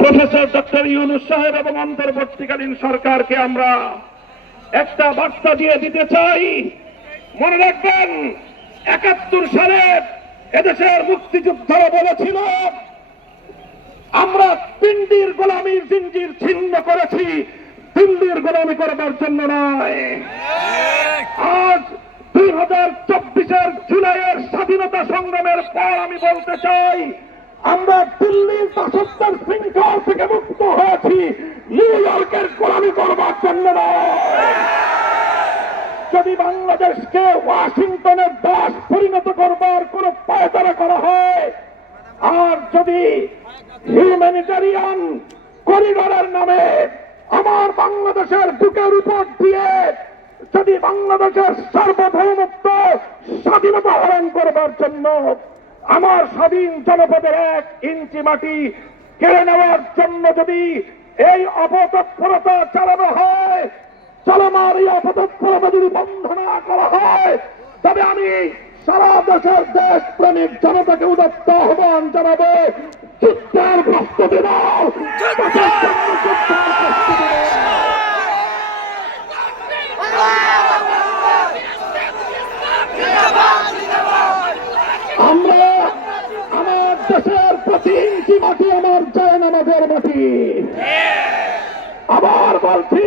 Professor doctor Yunus সাহেব এবং অন্তর্বর্তীকালীন সরকারকে আমরা একটা বার্তা দিয়ে দিতে চাই। মনে রাখবেন, ৭১ সালে এদেশের মুক্তিযোদ্ধারা বলেছিল আমরা পিন্ডির গোলামীর জিঞ্জির ছিন্ন করেছি, দিল্লির গোলামি করবার জন্য নয়। আজ 2024-এর জুলাইয়ের স্বাধীনতা সংগ্রামের পর আমি বলতে চাই, আমরা দিল্লির দাসত্বের শৃঙ্খল থেকে মুক্ত হয়েছি, নিউ ইয়র্কের গোলামি করবার জন্য নয়। যদি বাংলাদেশকে ওয়াশিংটনের দাস পরিণত করবার কোন পায়তারা করা হয়, আর যদি হিউম্যানিটারিয়ান করিডোরের নামে আমার বাংলাদেশের বুকের উপর দিয়ে যদি বাংলাদেশের সার্বভৌমত্ব স্বাধীনতা হরণ করবার জন্য আমার স্বাধীন জনপদের 1 ইঞ্চি মাটি কেড়ে নেওয়ার জন্য যদি এই অপতৎপরতা চালানো হয়, চলমান এই অপতৎপরতা যদি বন্ধ না করা হয়, তবে আমি সারা দেশের দেশপ্রেমিক জনতাকে উদাত্ত আহ্বান জানাবো, যুদ্ধের প্রস্তুতি নাও। আমরা আমার দেশের প্রতি ইঞ্চি মাটি আমার জায়নামাজের মাটি। আবার বলছি,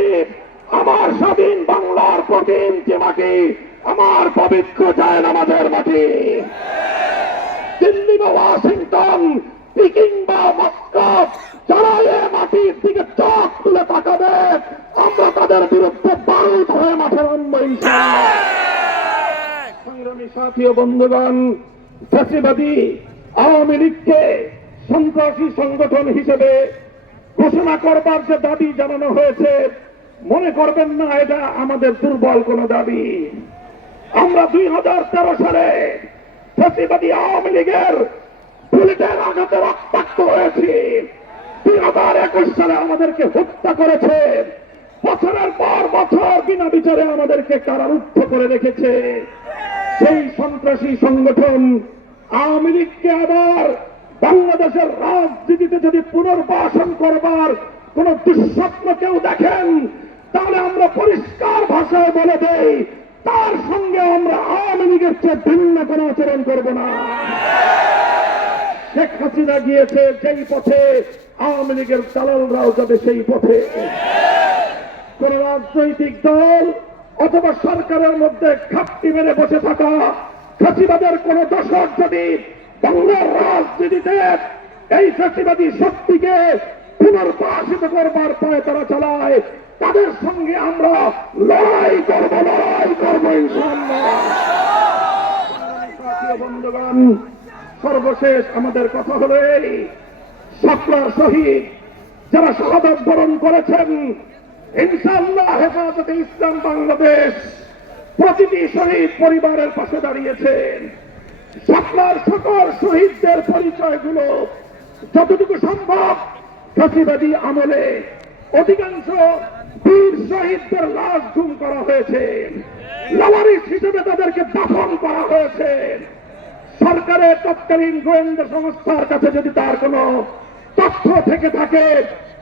আমার স্বাধীন বাংলার প্রতি ইঞ্চি মাটি আমার পবিত্র জায়নামাজের মাটি। দিল্লি বা ওয়াশিংটন, পিকিং বা মস্কো, যারা এ মাটির দিকে চোখ তুলে তাকাবে, আমরা তাদের বিরুদ্ধে বারুদ হয়ে মাঠে নামবো ইনশাআল্লাহ। সংগ্রামী সাথী ও বন্ধুগণ, ফ্যাসিবাদী আওয়ামী লীগকে সন্ত্রাসী সংগঠন হিসেবে ঘোষণা করবার যে দাবি জানানো হয়েছে, মনে করবেন না এটা আমাদের দুর্বল কোন দাবি। আমরা 2013 সালে ফ্যাসিবাদী আওয়ামী লীগের বুলেটের আঘাতে রক্তাক্ত হয়েছি। 2021 সালে আমাদেরকে হত্যা করেছে, বছরের পর বছর বিনা বিচারে আমাদেরকে কারারুদ্ধ করে রেখেছে। সেই সন্ত্রাসী সংগঠন আওয়ামী লীগকে আবার বাংলাদেশের রাজনীতিতে যদি পুনর্বাসন করবার কোন দুঃস্বপ্ন কেউ দেখেন, তাহলে আমরা পরিষ্কার ভাষায় বলে দেই, তার সঙ্গে আমরা আওয়ামী লীগের চেয়ে ভিন্ন কোন আচরণ করব না। শেখ হাসিনা গিয়েছে যেই পথে, আওয়ামী লীগের দালালরাও যাবে সেই পথে। কোন রাজনৈতিক দল অথবা সরকারের মধ্যে ঘাপটি মেরে বসে থাকা ফ্যাসিবাদের কোন দশক যদি বাংলার রাজনীতিতে এই ফ্যাসিবাদী শক্তিকে পুনর্বাসিত করবার পায়তারা চালায়, তাদের সঙ্গে আমরা লড়াই করব ইনশাআল্লাহ। বন্ধুগণ, সর্বশেষ আমাদের কথা হলো এই, শাপলার শহীদ যারা শাহাদাত বরণ করেছেন, ইনশাআল্লাহ হেফাজতে ইসলাম বাংলাদেশ প্রতিটি শহীদ পরিবারের পাশে দাঁড়িয়েছেন। শাপলার সকল শহীদদের পরিচয়গুলো যতটুকু সম্ভব ফ্যাসিবাদী আমলে অধিকাংশ বীর শহীদদের লাশ গুম করা হয়েছে, লাওয়ারিস হিসেবে তাদেরকে দাফন করা হয়েছে। সরকারের তৎকালীন গোয়েন্দা সংস্থার কাছে যদি তার কোন তথ্য থেকে থাকে,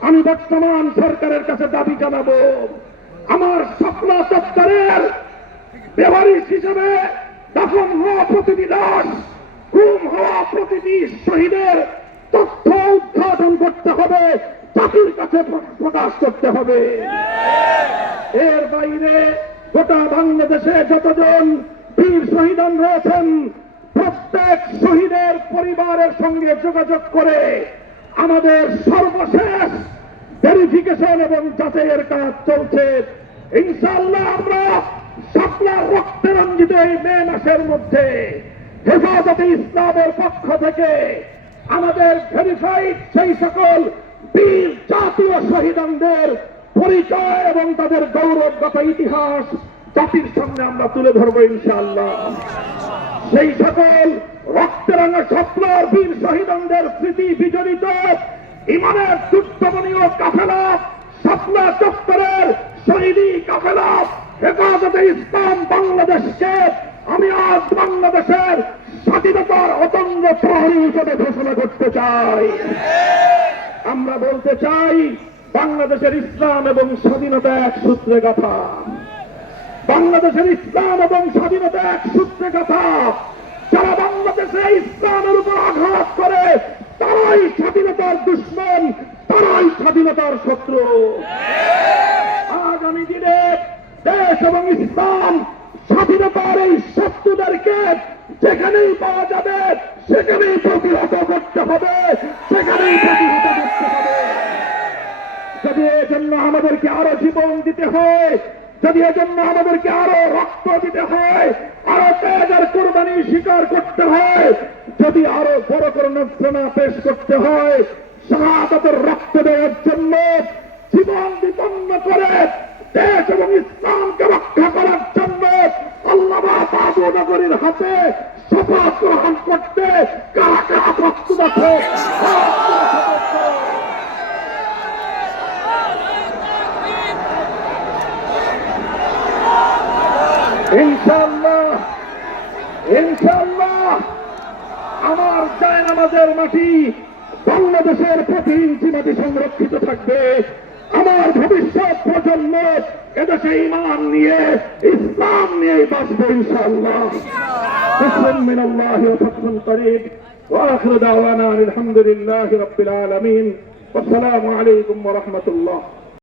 আমি বর্তমান সরকারের কাছে দাবি জানাবো, আমার শাপলা চত্বরের বেওয়ারিশ হিসেবে দাফন হওয়া প্রতিটি লাশ, গুম হওয়া প্রতিটি শহীদের তথ্য উদ্ঘাটন করতে হবে, জাতির কাছে প্রকাশ করতে হবে। এর বাইরে গোটা বাংলাদেশে যতজন বীর শহীদান রয়েছেন, প্রত্যেক শহীদের পরিবারের সঙ্গে যোগাযোগ করে আমাদের সর্বশেষ ভেরিফিকেশন এবং যাচাইয়ের কাজ চলছে। ইনশাআল্লাহ আমরা শাপলার রক্তে রঞ্জিত এই মে মাসের মধ্যে হেফাজতে ইসলামের পক্ষ থেকে আমাদের ভেরিফাইড সেই সকল বীর জাতীয় শহীদানদের পরিচয় এবং তাদের গৌরবগত ইতিহাস জাতির সামনে আমরা তুলে ধরবো ইনশাআল্লাহ। সেই সকল রক্তরাঙা শাপলার বীর শহীদানদের স্মৃতি বিজড়িত ইমানের যুদ্ধমনীয় কাফেলা, শাপলা চত্বরের শহীদি কাফেলা হেফাজতে ইসলাম বাংলাদেশকে আমি আজ বাংলাদেশের স্বাধীনতার অতঙ্গ প্রহরী হিসেবে ঘোষণা করতে চাই। আমরা বলতে চাই, বাংলাদেশের ইসলাম এবং স্বাধীনতা এক সূত্রে গাথা। বাংলাদেশের ইসলাম এবং স্বাধীনতা এক সূত্রে গাথা। যারা বাংলাদেশে ইসলামের উপর আঘাত করে তারাই স্বাধীনতার দুশ্মন, তারাই স্বাধীনতার শত্রু। আগামী দিনে দেশ এবং ইসলাম স্বাধীনতার এই শত্রুদেরকে যেখানেই পাওয়া যাবে সেখানেই প্রতিহত করতে হবে, সেখানেই প্রতিহত করতে হবে। যদি এজন্য আমাদেরকে আরো জীবন দিতে হয়, যদি এজন্য আমাদেরকে আরো রক্ত দিতে হয়, আরো তেজ আর কোরবানি স্বীকার করতে হয়, যদি আরো বড় করে নজরানা পেশ করতে হয়, শাহাদাতের রক্ত দেওয়ার জন্য জীবন বিপন্ন করে দেশ এবং ইসলামকে রক্ষা করার জন্য আল্লামা বাবু নগরীর হাতে শপথ গ্রহণ করতে কারা কারা প্রস্তুত আছে? ইনশাআল্লাহ, ইনশাআল্লাহ আমার জায়নামাজের মাটি বাংলাদেশের প্রতি ইঞ্চি মাটি সংরক্ষিত থাকবে। আমার ভবিষ্যৎ প্রজন্ম এদেশে ঈমান নিয়ে, ইসলাম নিয়ে বাঁচবে ইনশাআল্লাহ। বিসমিল্লাহি মিনাল্লাহি ওয়া ফাতহুন করিব ওয়া আখিরু দাওয়ানা আলহামদুলিল্লাহি রাব্বিল আলামিন। আসসালামু আলাইকুম ওয়া রাহমাতুল্লাহ।